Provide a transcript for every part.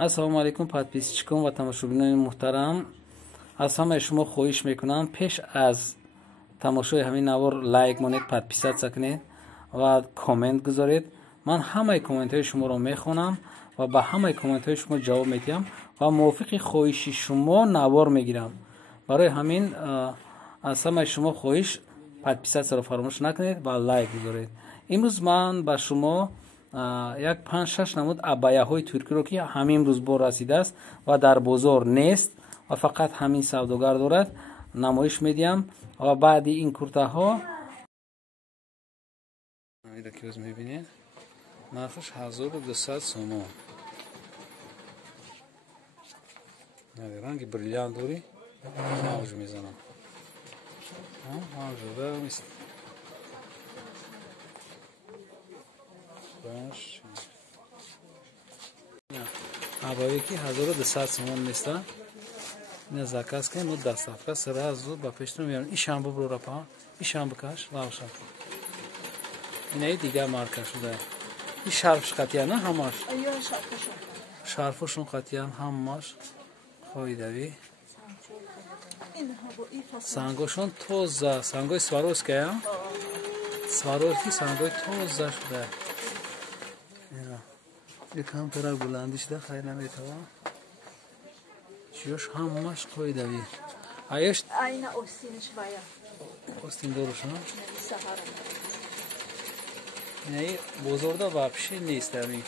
ассалому алайкум подписчикон ва тамошобинони муҳтарам. аз ҳамаи шумо хоҳиш мекунам пеш аз тамошои ҳамин навор лайк монед, подписатсия кунед ва коммент гузоред. ман ҳамаи комментҳои шуморо мехонам ва ба ҳамаи комментҳои шумо ҷавоб медиҳам ва мувофиқи хоҳиши шумо навор мегирам. барои ҳамин аз ҳамаи шумо хоҳиш подписатсияро фаромӯш накунед ва лайк гузоред. имрӯз ман ба шумо як 5-6 намуд абаяҳои туркиро ки ҳамин имрӯз бор расидааст ва дар бозор нест ва фақат ҳамин савдогар дорад намоиш медиҳам ва баъди ин куртаҳо мебинед нархаш 1200 сомон. ранги бриллиант дори мавж мезанам. абаёе ки 1200 сомон неста. ина заказ кунем, мо дастафка сразу ба пештон меарам. ишам буброра па, ишам бикаш, лавша. Инаи дигар марка шуда. И шарфш қатиян, ҳамаш. Шарфушон қатиян ҳамаш. Хоидави. Сангошон тоза, сангои Сваровская. Сваровский сангои тоза шуда. Якам тарак буланди шуда, хайр наметавон. Чиёш ҳамаш қоидави. Аяш айна остинш бая. Остин дорушон. Инаи бозорда вообще нест ҳамин.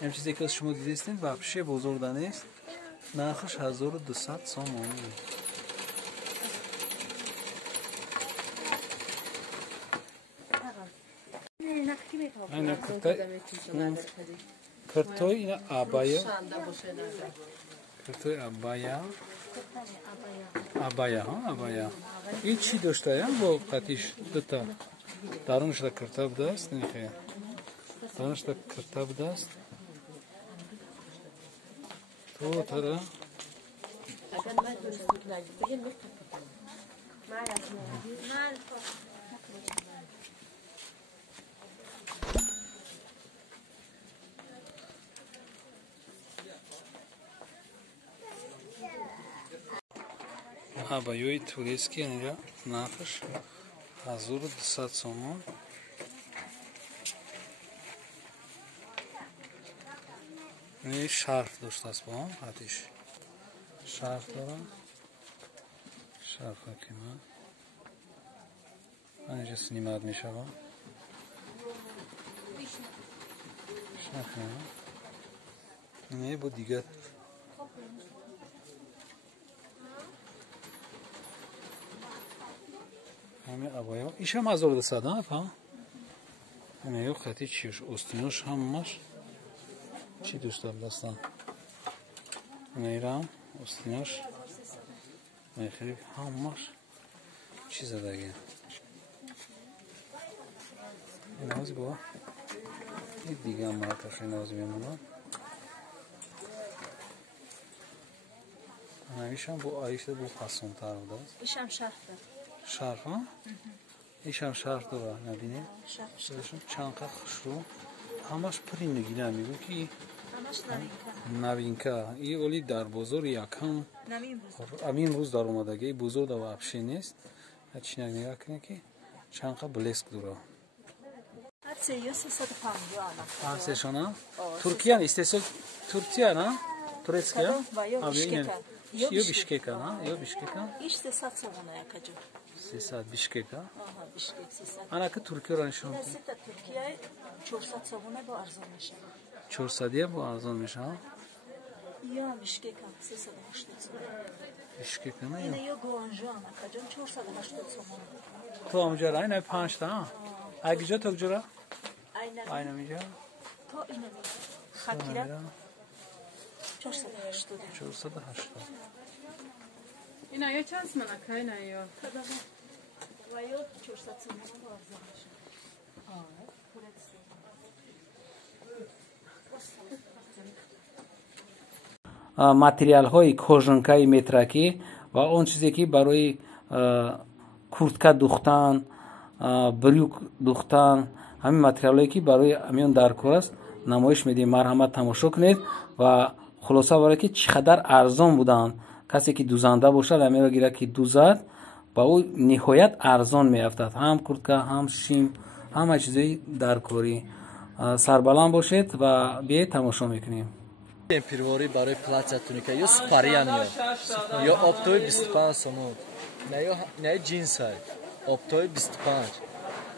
ҳам чизе ки шумо дидестед вообще бозорда нест. нархаш 1200 сомон. Айна куртой ина абая. Куртой абая. Абая. Ин чӣ доштаям бо қатиш дута. дарунашда курта будааст. нехе. дарунашда курта будааст. то тара. абаёи турецкий инҷа нархаш 1200 сомон. ин шарф доштааст бо ҳатиш. шарф дорам. шарфа ки ман инҷа снимат мешавам. шарф ман. не бо дигар ҳамин абоё ишам 1200 афа. инаё хати чиёш остинош ҳамаш чӣ дошта будастан. инайрам остинош мехириб ҳамаш чӣ задаги. иноз бо ин дигар маркаш иноз мемонад. навишам бо аишта бо фасонтар будааст. ишам шарф дорад. шарф ҳа? ишам шарф дорад набинед. шарф чанқа хушрӯ ҳамаш пури нигина мегӯ ки новинка. И оли дар бозор якам амин рӯз дар омадаги бозор да вообще нест. ачина нигоҳ кунед ки чанқа блеск дорад. арсешона туркия истеҳсол Турция на турецкия ё бишкека на ё бишкека 300 бишкека. ана ки туркияро нишон туркия 400 сомона бо арзон мешавад. 400 бо арзон мешавад. ё бишкека 380 сомон. бишкека на ё гонжан акаҷон 480 сомон. то амҷара айна 5 та агиҷо тогҷора айна миҷа то ина хакира 480. ина ё чанд сомона кайна ё ва ё 400 сомона бо арзон мешавад. материалҳои кожанкаи метракӣ ва он чизе ки барои куртка духтан, брюк духтан, ҳамин материалҳое ки барои амиён дар кор аст намоиш медиҳем. марҳамат тамошо кунед ва خلاصه برای که چقدر ارزان بودن. کسی که دوزنده باشد همین را گیره که دوزد با او نهایت ارزان میافتد. هم کرتکه هم شیم همه چیزی در کاری. سربلند باشید و بیایید تماشا میکنیم. پیرواری برای پلاتیا تونیکا یا سپاریان یا اپتوی 25 سومون نه جینس های اپتوی 25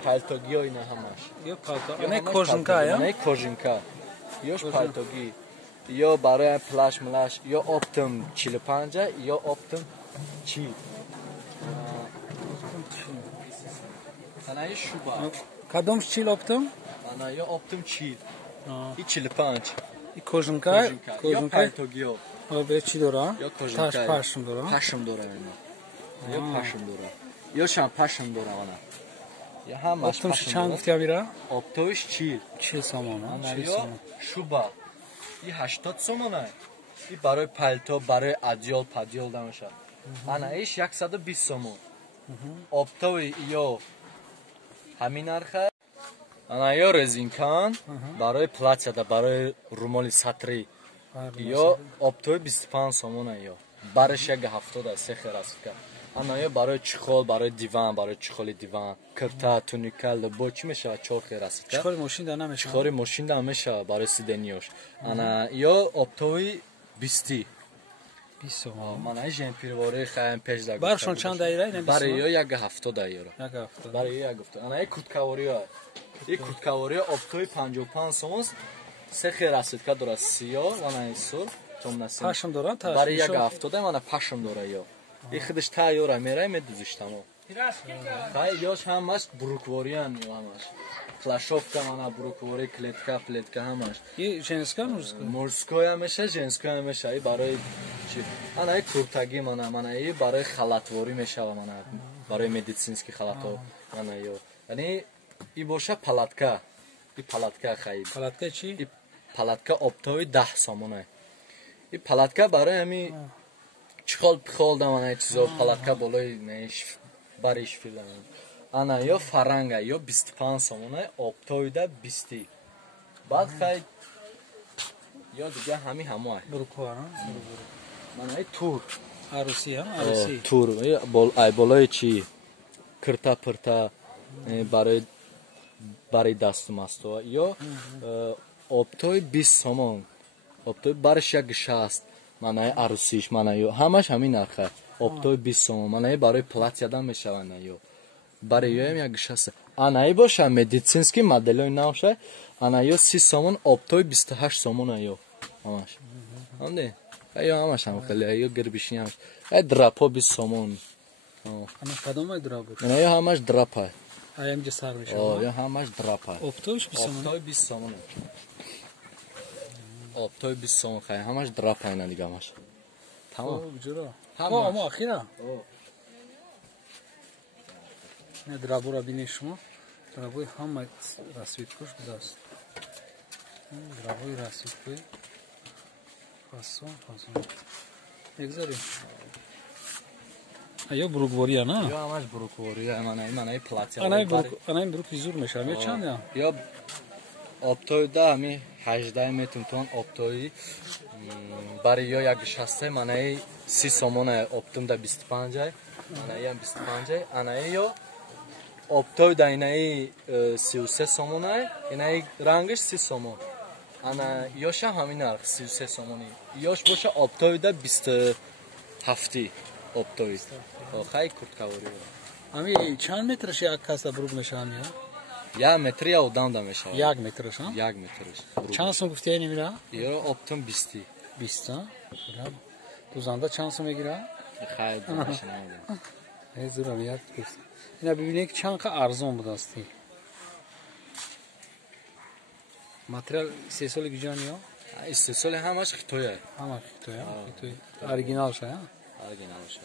پالتوگی ها اینا همش یا پالتو نه کوژنکا یا نه کوژنکا یا پالتوگی یا برای پلاش ملاش یا اپتم 45 یا اپتم چی انا شوبا کدومش چیل اپتم انا یا اپتم چی ای 45 کوژنکا یا پالتوگی ها به چی داره؟ یا کوژنکا تاش پاشم داره؟ پاشم داره اینا یا پاشم داره یا شام پاشم داره انا یا هم اپتم چند گفتی امیرا؟ اپتوش چی سامان یا شوبا ای 80 سومونه ای برای پالتو برای ادیال پادیال دامشه انا ایش 120 سومون اپتوی یا همین ارخه انا یا رزینکان برای پلاتیا دا برای رومالی ساتری یا اپتوی 25 سومونه یا برش یک هفته دا سه خیر است که انا یا برای چخول برای دیوان برای چخول دیوان کرتا تونیکا لبو چی میشه چهار خیر است که چخول ماشین دا نمیشه چخول ماشین دا میشه برای سیدنیوش انا یا اپتوی 20 سومان من جن پیرواری خواهم پیش داد برشون چند دایره نه برای یا یک هفته دایره یک هفته برای یک هفته انا یک کودکاوری ها یک کودکاوری اپتوی 55 سوم سه خیر است که درست سیاه و نه سور چون نسیم پاشم داره برای یک هفته ده من پاشم داره یا این خودش تایوره میره میدوزشتم خیلی یاش همش بروکواریان یا همش کلاشوفکا من بروکواری کلیتکا همش این جنسکا مورسکوی همیشه جنسکوی همیشه ای برای چی انا ای کورتاگی من ای برای خلاتواری میشه و من برای مدیسینسکی خلاتو من یعنی ای باشه پالاتکا ای پالاتکا خیلی پالاتکا چی ای پالاتکا اپتوی 10 سومونه ای پالاتکا برای همی چخال پخال دامن چیزا پالاتکا بالای نیش باریش فیلم انا یا فرنگا یا 25 سومونه اپتوی دا 20 بعد خیلی یا دیگه همه بروکوارا من ای تور عروسی ها عروسی تور ای بالای چی کرتا پرتا برای دست ماستو یا اپتوی 20 سومون اپتوی برش یک شاست من ای عروسیش من ای همش همین نرخه اپتوی 20 سومون من ای برای پلاتیا دام میشون ای برای یک شاست انا ای باشه مدیسینسکی مدلای ناوشه انا یا 30 سومون اپتوی 28 سومون ای همش همده یا همش هم خیلی یا گربیشی همش ای دراپو 20 سومون اما کدوم دراپو انا یا همش دراپا ایم جه سر میشه یا همش دراپا اپتوش 20 سومون اپتوی 20 سومون اپتوی 20 سومون خیلی همش دراپا اینا دیگه همش تمام جورا اما اخیرا نه درابو را بینید شما درابوی همه رسوید کش بدست درابوی رسوید کوی فاسون یکذاری یا بروکواری نه یا همش بروکواری من ای پلاتیا انا این بروکی زور میشه یا چند یا اپتوی دا همی 18 میتون تون اپتوی برای یا یک شسته من ای 30 سومون اپتوم دا 25 من ای هم 25 انا ای یا اپتوی دا این ای 33 سومون این ای رنگش 30 سومون انا یاش همین نرخ 33 سومونی یاش باشه اپتوی دا 27 اپتوی خیلی کورتکاوری امی چند مترش یک کاستا بروک میشه همین یا متر یا اودام دا میشه یک مترش ها یک مترش چند سوم گفتی نمیره یا اپتوم 20 ها دوزنده چند سوم میگیره خیلی دانش نمیده ای زورم یک گفت اینا ببینید که چند که ارزان بود استی ماتریال سه سال گیجانی ها استسال همش خطویه همه خیتوی اورگینال شه اورگینال شه